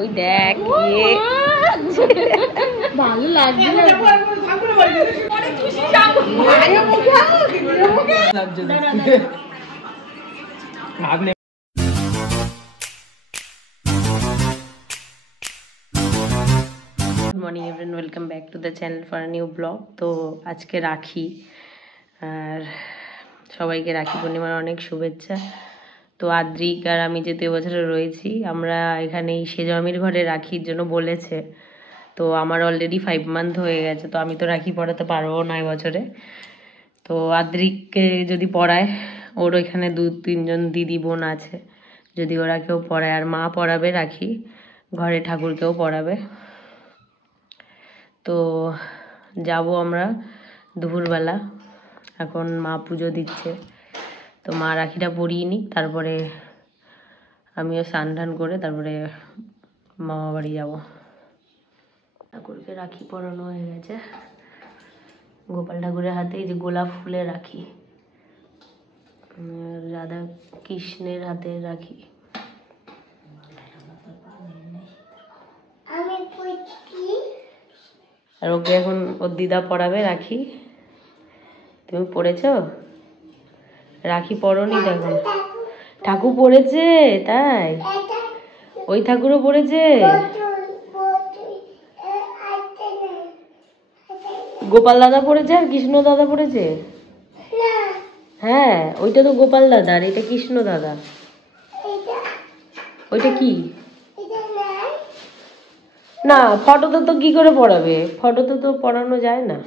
ওই দেখ ভালো লাগছে morning everyone, welcome back to the channel for a new blog. তো আজকে রাখি, আর সবাইকে রাখি পূর্ণিমার অনেক শুভেচ্ছা। তো আদ্রিক আর আমি যেহেতু এবছরে রয়েছি, আমরা এখানেই সেজমির ঘরে রাখির জন্য বলেছে। তো আমার অলরেডি 5 মান্থ হয়ে গেছে, তো আমি তো রাখি পড়াতে পারবো না এবছরে। তো আদ্রিককে যদি পড়ায়, ওর ওইখানে 2-3 জন দিদি বোন আছে, যদি ওরা কেউ পড়ায়, আর মা পড়াবে রাখি, ঘরে ঠাকুরকেও পড়াবে। তো যাব আমরা দুপুরবেলা, এখন মা পুজো দিচ্ছে, তো মা রাখিটা পরিয়ে নিই, তারপরে আমিও স্নান টান করে তারপরে মামা বাড়ি যাব। ঠাকুরকে রাখি পরানো হয়ে গেছে, গোপাল ঠাকুরের হাতে এই যে গোলাপ ফুলের রাখি, রাধা কৃষ্ণের হাতে রাখি। আর ওকে এখন ওর দিদা পড়াবে রাখি। তুমি পড়েছো? রাখি পড়নি দেখো। ঠাকুর পড়েছে তাই? ওই ঠাকুরও পড়েছে? গোপাল দাদা পড়েছে আর কৃষ্ণ দাদা পড়েছে? হ্যাঁ, ওইটা তো গোপাল দাদা আর এটা কৃষ্ণ দাদা। ওইটা কি? না, ফটোতে তো কি করে পড়াবে? ফটোতে তো পড়ানো যায় না।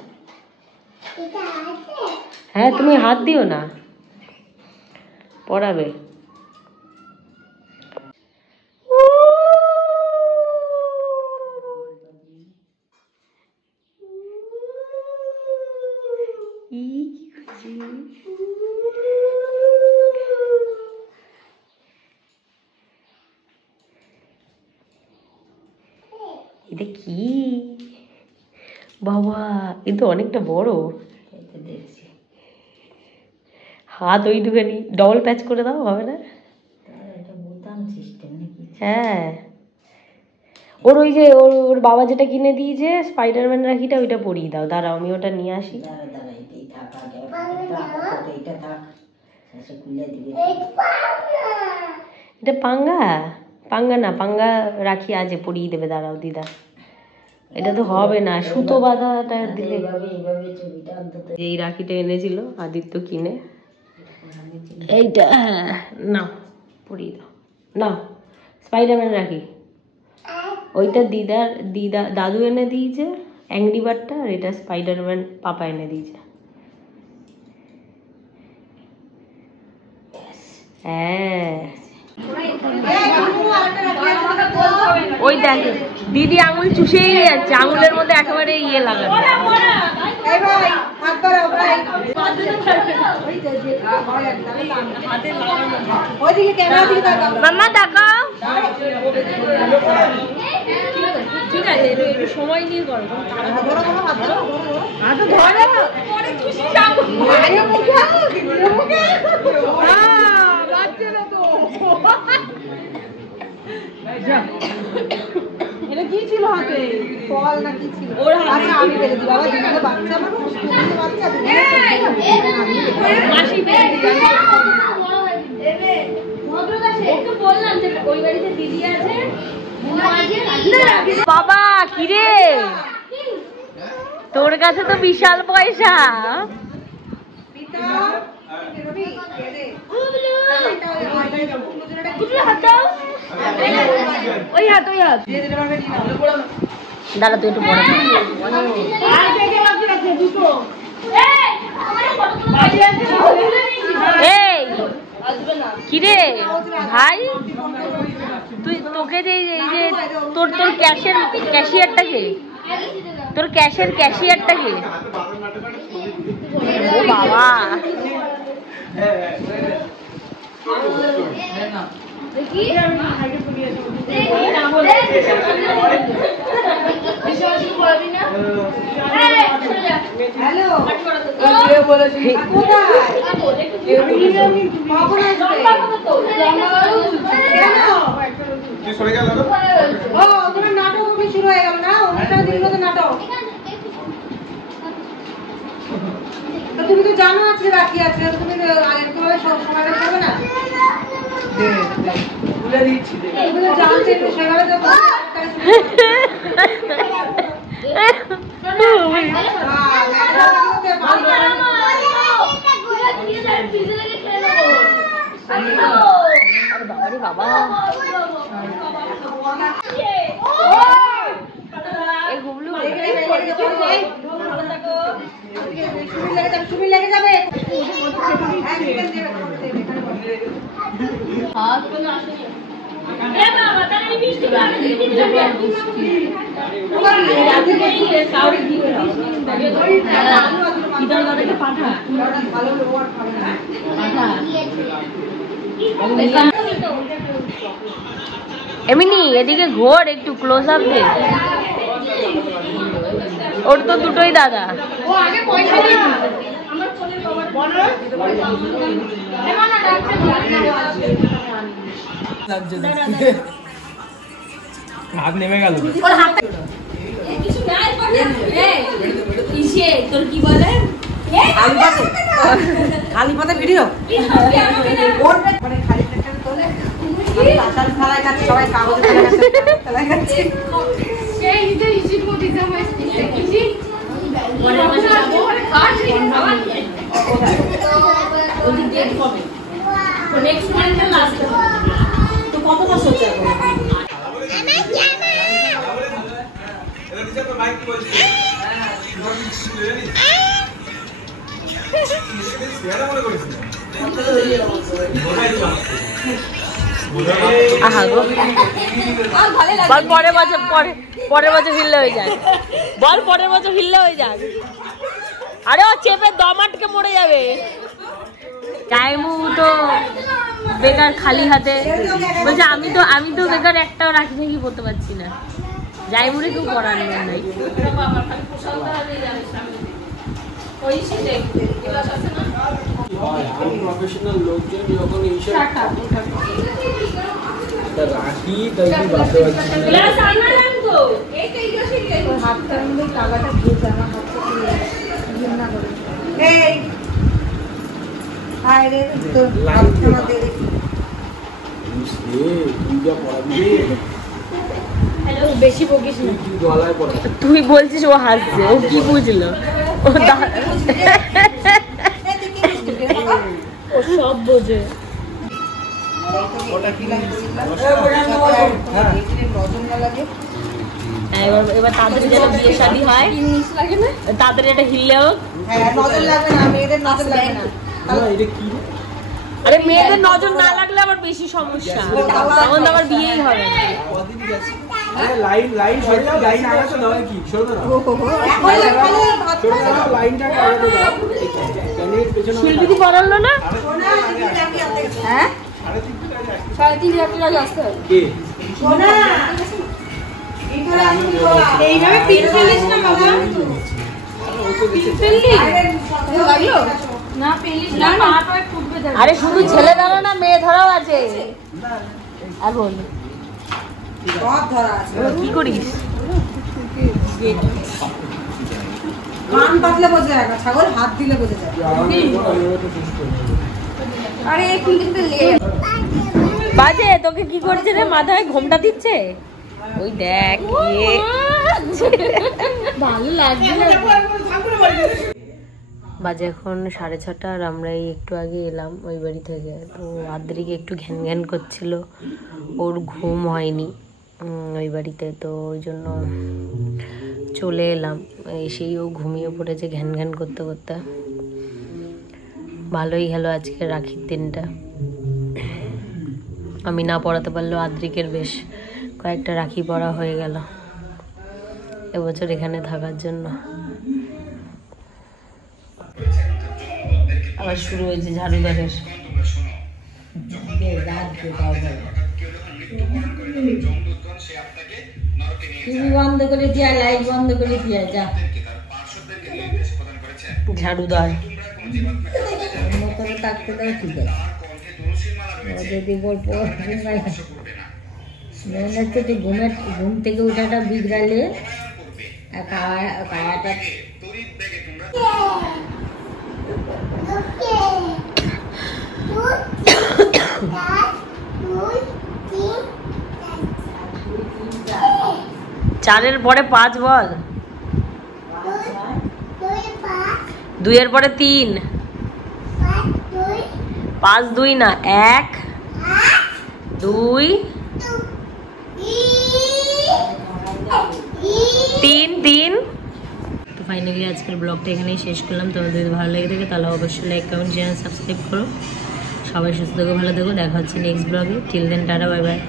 হ্যাঁ, তুমি হাত দিও না, পড়াবে। এটা কি বাবা? এ তো অনেকটা বড়। হাত ওইটুখানি, ডবল প্যাচ করে দাও, হবে না? হ্যাঁ, ওর ওই যে ওর বাবা যেটা কিনে দিয়েছে স্পাইডারম্যান রাখিটা, ওইটা পরিয়ে দাও। দাঁড়াও, আমি ওটা নিয়ে আসি। এটা পাঙ্গা? পাঙ্গা না, পাঙ্গা রাখি আছে, পরিয়ে দেবে। দাঁড়াও দিদা, এটা তো হবে না, সুতো বাঁধাটা দিলে। এই রাখিটা এনেছিল আদিত্য কিনে, এইটা। হ্যাঁ, নাও পরিয়ে দাও। নাও, স্পাইডারম্যান রাখি। ওইটা দিদা দাদু এনে দিয়েছে অ্যাংরি বার্ডটা, আর এটা স্পাইডারম্যান পাপা এনে দিয়েছে। হ্যাঁ, ওই দেখে দিদি আঙুল চুষেই যাচ্ছে, আঙুলের মধ্যে একেবারে ইয়ে লাগানো। মাম্মা তাকাও। ঠিক আছে, একটু সময় নিয়ে করো। এটা কি ছিল হাতে? ফল না কি ছিল? ওর হাতে আমি পেরে দিই বাবা, দিদিকে বাচ্চা মানুষ, তুমি বাচ্চা তুমি মাসি পেরে দিই। ভদ্রতা সে একটু বললাম যে ওই বাড়িতে দিদি আছে, বাবা কি রে, তোর কাছে তো বিশাল পয়সা। দাঁড়া, তুই একটু পরে। এই কিরে ভাই, তোকে যে এই যে তোর ক্যাশিয়ারটা কে? তোর ক্যাশিয়ারটা কে? ও বাবা, নাটক। তুমি তো জানো আজকে রাখি আছে, তুমি এরকমভাবে সময়টা করবে না। ভুলে দিচ্ছি, এগুলো জানতে একটু সেভাবে তো বাবা তুমি লেগে যাবে। এমনি এদিকে ঘোর একটু ক্লোজ আপ দে, ওর তো দুটোই দাদা। হাত নেমে গেল। তোর কি বলে খালি পাতে ভিডিও খালি সবাই কাগজে তো কত বছর বল পরের বছর হিললে হয়ে যায়, বল পরের বছর হিললে হয়ে যায়। আরে ও চেপে দম আটকে মরে যাবে। টাইমু তো বেকার খালি হাতে বলছে, আমি তো বেকার একটাও রাখি থাকি পড়তে পারছি না। জাইমুরে কেউ পড়ার নাই। প্রফেশনাল লোকজন যখন এইসব রাখি তাই কি বাধ্য বেশি বকিস না, তুই বলছিস ও হাসছে, ও কি বুঝলো? ও সব বোঝে। এবার তাড়াতাড়ি যেন বিয়ে শাদী হয়, তাড়াতাড়ি একটা হিললে হোক। আরে মেয়েদের নজর না লাগলে আবার বেশি সমস্যা, তখন তো আবার বিয়েই হবে না। শিল্পী পড়ালো না, হ্যাঁ 3.5 লাখ টাকা আসতে হবে। এইভাবে পিন ফেলিস না বাবা, পিন ফেললি লাগলো না, ফেলিস না, পা ফুটবে। আরে শুধু ছেলে ধরো না, মেয়ে ধরাও আছে এখন। কি করিস? কান পাতলে বোঝা যায় না, ছাগল হাত দিলে বোঝা যায়। আরে কিন্তু বাজে তোকে কি করছে রে? মাথায় ঘোমটা দিচ্ছে, ওই দেখ ভালো লাগছে না। বাজে এখন 6:30 আর আমরা একটু আগে এলাম ওই বাড়ি থেকে। তো আদ্রিকে একটু ঘ্যান ঘ্যান করছিল, ওর ঘুম হয়নি ওই বাড়িতে, তো ওই জন্য চলে এলাম। এসেই ও ঘুমিয়ে পড়েছে ঘ্যান ঘ্যান করতে করতে। ভালোই গেল আজকে রাখির দিনটা। আমি না পড়াতে পারলেও আদ্রিকের বেশ কয়েকটা রাখি পড়া হয়ে গেল এবছর এখানে থাকার জন্য। আবার শুরু হয়েছে ঝাড়ুদারের। টিভি বন্ধ করে দিয়া, লাইট বন্ধ করে দিয়া, যা ঝাড়ুদার মতো থাকতে দাও, ঠিক আছে। যদি বলবো ঘুম থেকে উঠাটা বিগড়ালে চারের পরে 5 বল, 2-এর পরে 3, 5 2 না 1 2 3 3। তো ফাইনালি আজকের ব্লগটা এখানেই শেষ করলাম। তোমাদের যদি ভালো লেগে থাকে তাহলে অবশ্যই লাইক কমেন্ট চ্যানেল সাবস্ক্রাইব করো। সবাই সুস্থ থেকো, ভালো থেকো, দেখা হচ্ছে নেক্সট ব্লগে। Till then tata, bye by.